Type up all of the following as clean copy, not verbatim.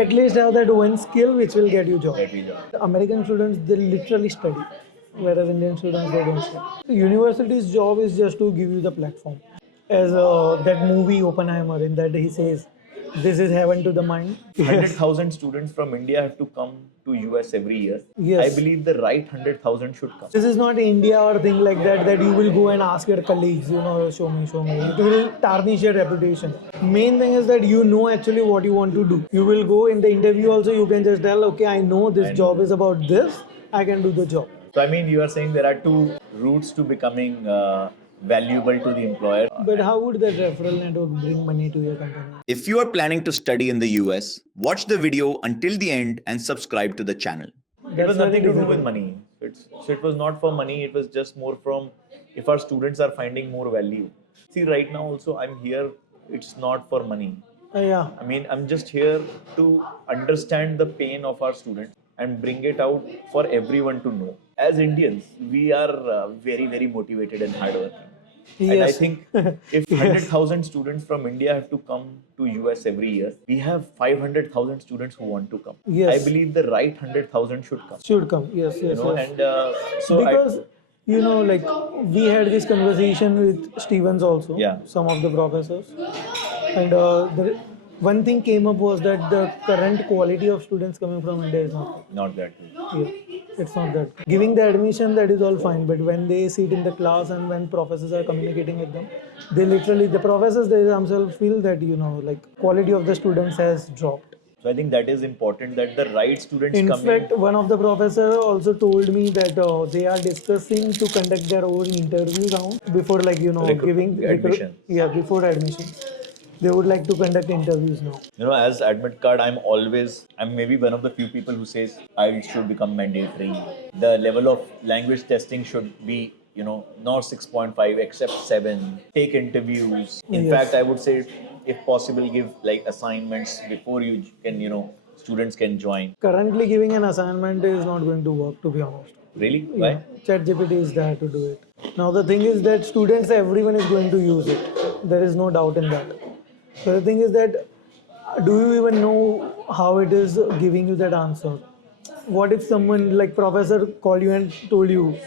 at least have that one skill which will get you job. Get me job. American students, they literally study, whereas Indian students, they don't study. The university's job is just to give you the platform. As that movie Oppenheimer, in that he says, "This is heaven to the mind." 100,000 students from India have to come to US every year. Yes. I believe the right 100,000 should come. This is not India or thing like that, that you will go and ask your colleagues, show me, show me. It will tarnish your reputation. Main thing is that you know actually what you want to do. You will go in the interview also, you can just tell, okay, I know this job is about this, I can do the job. So I mean, you are saying there are two routes to becoming valuable to the employer. But how would that referral network bring money to your company? If you are planning to study in the US, watch the video until the end and subscribe to the channel. It was nothing to do difficult. with money. So it was not for money. It was just more from if our students are finding more value. See, right now also I'm here. It's not for money. Yeah. I mean, I'm just here to understand the pain of our students and bring it out for everyone to know. As Indians, we are very, very motivated and hardworking. Yes. And I think if 100,000 students from India have to come to US every year, we have 500,000 students who want to come. Yes. I believe the right 100,000 should come. Should come. Yes, yes, You know, yes. and so Because like we had this conversation with Stevens also, Yeah. some of the professors, and one thing came up was that the current quality of students coming from India is not not that good. good. Yeah, it's not that good. Giving the admission, that is all fine, but when they sit in the class and when professors are communicating with them, they literally, the professors, they themselves feel that like quality of the students has dropped. So I think that is important that the right students In come fact, one of the professors also told me that they are discussing to conduct their own interview round before, giving admission. before admission. They would like to conduct interviews now. You know, as admit card, I'm maybe one of the few people who says I should become mandatory. The level of language testing should be, not 6.5 except 7. Take interviews. In Yes. fact, I would say, if possible, give like assignments before you can, students can join. Currently, giving an assignment is not going to work, to be honest. Really? Why? ChatGPT is there to do it. Now the thing is that students, everyone is going to use it. There is no doubt in that. So the thing is that, do you even know how it is giving you that answer? What if someone like professor called you and told you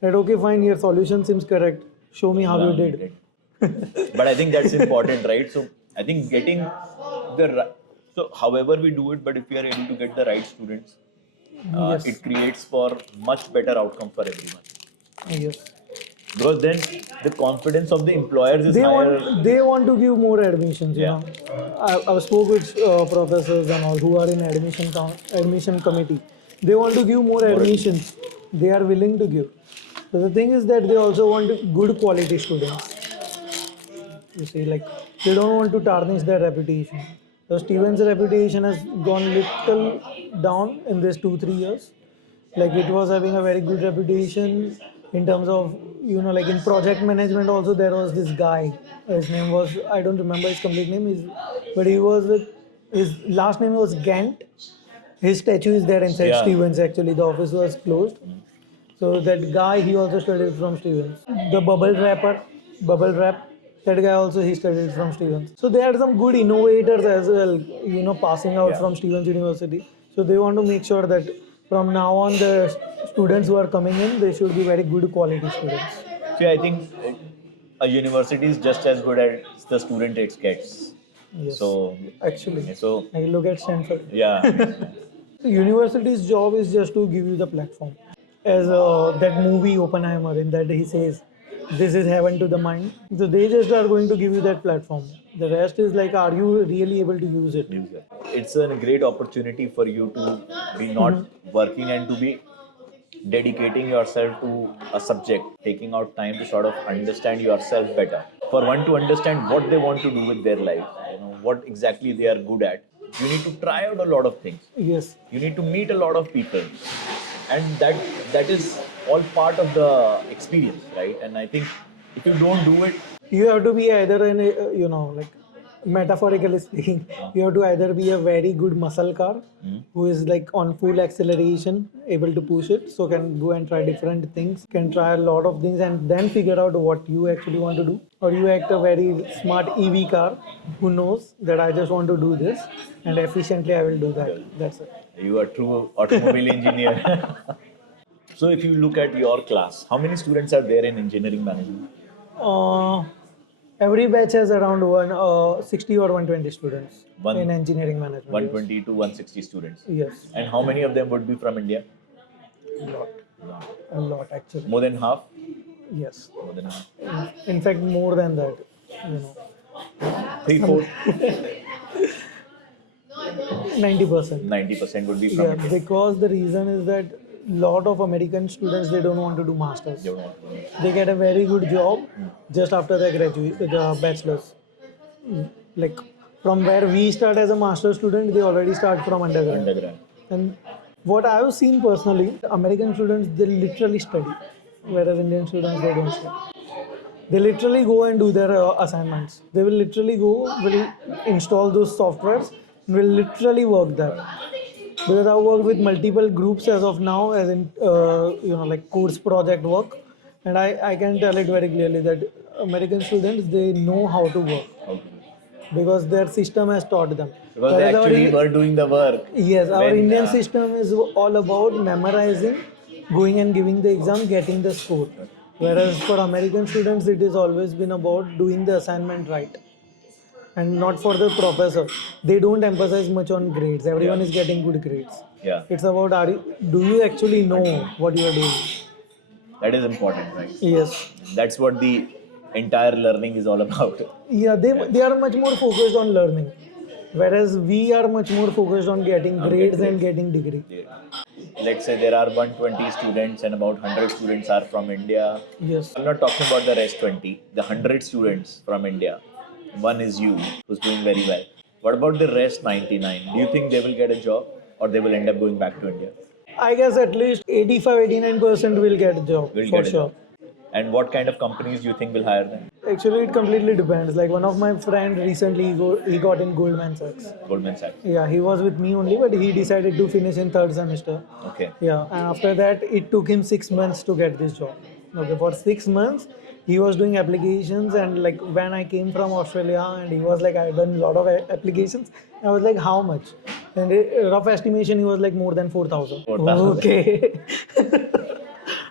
that, okay, fine, your solution seems correct. Show me how you did. But I think that's important, right? So I think getting so however we do it, but if we are able to get the right students, Yes. it creates for much better outcome for everyone. Yes. Because then the confidence of the employers is They higher. they want to give more admissions. Yeah. I spoke with professors and all who are in admission committee. They want to give more admissions. They are willing to give. So the thing is that they also want good quality students. You see, like they don't want to tarnish their reputation. So Stevens' reputation has gone little down in this 2-3 years. Like it was having a very good reputation in terms of, like in project management also there was this guy. His name was, I don't remember his complete name, but he was his last name was Gant. His statue is there inside Yeah. Stevens actually. The office was closed. So that guy, he also studied from Stevens. The bubble wrap, that guy also he studied from Stevens. So they had some good innovators as well, passing out from Stevens University. So they want to make sure that from now on the students who are coming in, they should be very good quality students. See, I think a university is just as good as the student it gets. Yes. So Actually, so I look at Stanford. yeah. The university's job is just to give you the platform. As that movie Oppenheimer, in that he says, "This is heaven to the mind." So they just are going to give you that platform. The rest is like, are you really able to use it? It's a great opportunity for you to be not working and to be dedicating yourself to a subject, taking out time to sort of understand yourself better. For one to understand what they want to do with their life, what exactly they are good at, you need to try out a lot of things. Yes. You need to meet a lot of people, and that is all part of the experience, right? And I think if you don't do it, You have to be either an, metaphorically speaking, you have to either be a very good muscle car who is like on full acceleration, able to push it, so can go and try different things, can try a lot of things and then figure out what you actually want to do. Or you act a very smart EV car who knows that I just want to do this and efficiently I will do that. That's it. You are true automobile engineer. So if you look at your class, how many students are there in engineering management? Uh, every batch has around 60 or 120 students One- in engineering management. 120 to 160 students. Yes. And how many of them would be from India? Yes, a lot actually. More than half? Yes. More than half. In fact, more than that. You know, 3/4, 90%. 90% would be from Yeah, India. because the reason is that lot of American students they don't want to do masters. They don't want to. They get a very good job just after their the bachelor's. Like from where we start as a master student, they already start from undergrad. Undergrad. And what I've seen personally, American students they literally study, whereas Indian students they don't study. They literally go and do their assignments. They will literally go, will install those softwares, and will literally work there. Because I've worked with multiple groups as of now, as in like course project work, and I can tell it very clearly that American students they know how to work Okay. because their system has taught them. Because they Whereas our actually In- were doing the work. Yes, our when, Indian system is all about memorizing, going and giving the exam, getting the score. Whereas for American students, it has always been about doing the assignment right. And not for the professor. They don't emphasize much on grades. Everyone is getting good grades. Yeah, It's about do you actually know what you are doing? that is important, right? Yes. That's what the entire learning is all about. Yeah, they are much more focused on learning. Whereas we are much more focused on getting grades and getting degree. Yeah. Let's say there are 120 students and about 100 students are from India. Yes. I'm not talking about the rest 20, the 100 students from India. One is you who's doing very well. What about the rest 99? Do you think they will get a job or they will end up going back to India? I guess at least 85-89% will get a job Will for get a sure. job. And what kind of companies do you think will hire them? Actually, it completely depends. Like one of my friend recently he got in Goldman Sachs. Goldman Sachs. Yeah, he was with me only, but he decided to finish in third semester. Okay. Yeah, and after that, it took him 6 months to get this job. Okay, for 6 months, he was doing applications, and like when I came from Australia, and he was like, I've done a lot of applications. I was like, how much? And rough estimation, he was like more than 4,000. 4,000. Okay.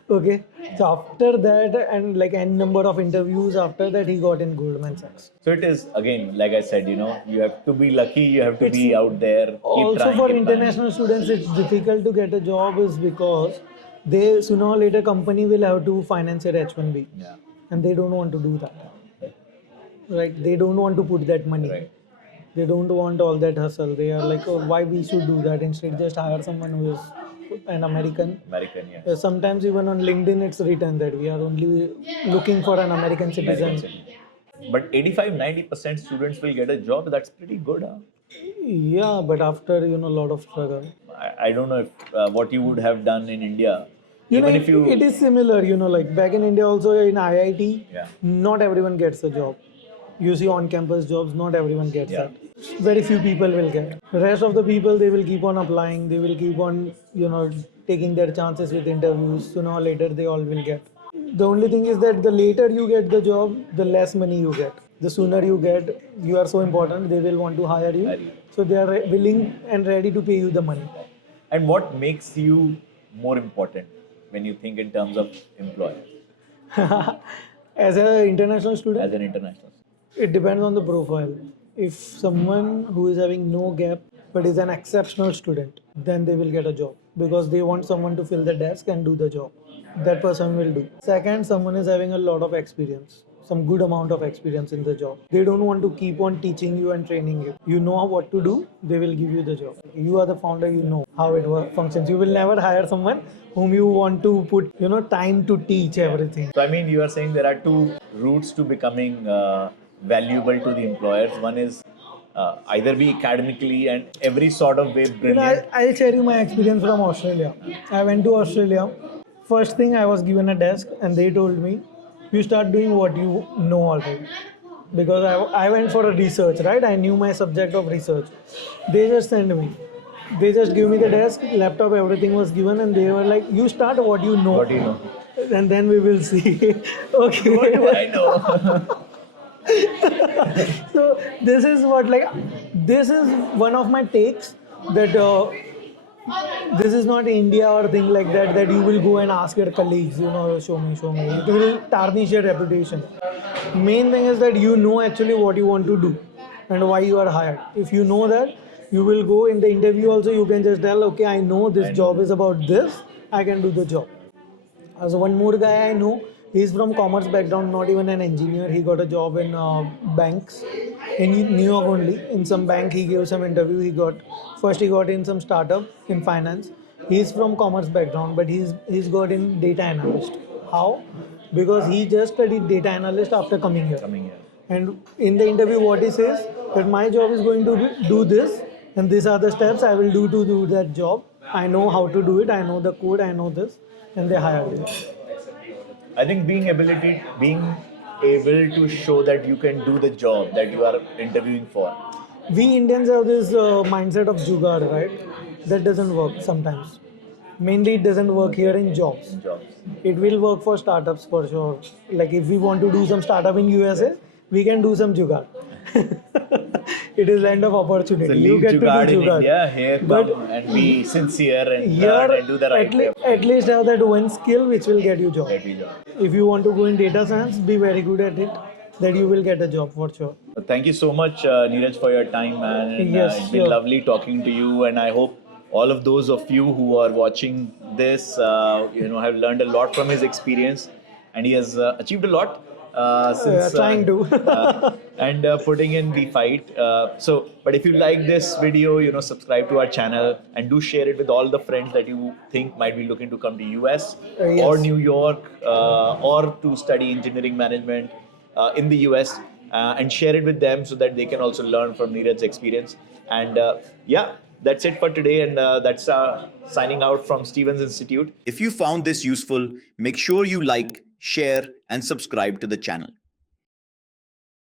Okay. So after that, and like n number of interviews after that, he got in Goldman Sachs. So it is, again, like I said, you have to be lucky, you have to be It's out there. Keep Also trying, for keep international students, it's difficult to get a job is because they sooner or later company will have to finance your H1B, trying. Yeah. and they don't want to do that. Right? They don't want to put that money. Right. They don't want all that hustle. They are like, oh, why we should do that? Instead, just hire someone who is an American. American, yeah. Sometimes even on LinkedIn, it's written that we are only looking for an American citizen. American citizen. But 85-90% students will get a job. That's pretty good, huh? Yeah, but after a lot of struggle. I don't know if what you would have done in India. Even If you, it is similar, like back in India also in IIT, Yeah. not everyone gets a job. You see on-campus jobs, not everyone gets Yeah. that. Very few people will get. The rest of the people, they will keep on applying. They will keep on, taking their chances with interviews. Sooner or later, they all will get. The only thing is that the later you get the job, the less money you get. The sooner you get, you are so important, they will want to hire you. Hire you. So they are willing and ready to pay you the money. and what makes you more important when you think in terms of employer As an international student, as an international? it depends on the profile. If someone who is having no gap but is an exceptional student, then they will get a job because they want someone to fill the desk and do the job. That person will do. Second, someone is having a lot of experience, some good amount of experience in the job. They don't want to keep on teaching you and training you. You know what to do, they will give you the job. You are the founder, you know how it functions. You will never hire someone whom you want to put, time to teach everything. So I mean, you are saying there are two routes to becoming valuable to the employers. One is either be academically and every sort of way brilliant. I'll share you my experience from Australia. I went to Australia. First thing, I was given a desk and they told me, you start doing what you know already. because I went for a research, right? I knew my subject of research. They just sent me. They just give me the desk, laptop, everything was given, and they were like, "You start what you know, What do you know? and then we will see." Okay. What do I know? So this is what like this is one of my takes that this is not India or thing like that that you will go and ask your colleagues, show me, show me. It will tarnish your reputation. Main thing is that you know actually what you want to do and why you are hired. If you know that, you will go in the interview also. You can just tell, okay, I know this job is about this. I can do the job. So one more guy I know, he's from commerce background, not even an engineer. He got a job in banks in New York only. In some bank, he gave some interview. He got in some startup in finance. He's from commerce background, but he's got in data analyst. How? Because he just studied data analyst after coming here. Coming here. And in the interview, what he says that my job is going to do this, and these are the steps I will do to do that job. I know how to do it. I know the code. I know this, and they hired me. I think being able to show that you can do the job that you are interviewing for. We Indians have this mindset of jugaad, right? That doesn't work sometimes. Mainly, it doesn't work here in jobs. It will work for startups for sure. Like if we want to do some startup in USA, we can do some jugaad. It is land of opportunity. So You leave get to do jugaad in jugaad. India, here But come and be sincere and here, learn and do the right way. at least have that one skill which will get you job. Get me job. If you want to go in data science, be very good at it. That you will get a job for sure. Thank you so much, Neeraj, for your time, man. And, Yes, it's been sure. lovely talking to you, and I hope all of those of you who are watching this, have learned a lot from his experience, and he has achieved a lot since Trying to. and putting in the fight. But if you like this video, subscribe to our channel and do share it with all the friends that you think might be looking to come to US Yes. or New York or to study engineering management in the US. And share it with them so that they can also learn from Neeraj's experience. And that's it for today. And that's signing out from Stevens Institute. If you found this useful, make sure you like, share, and subscribe to the channel.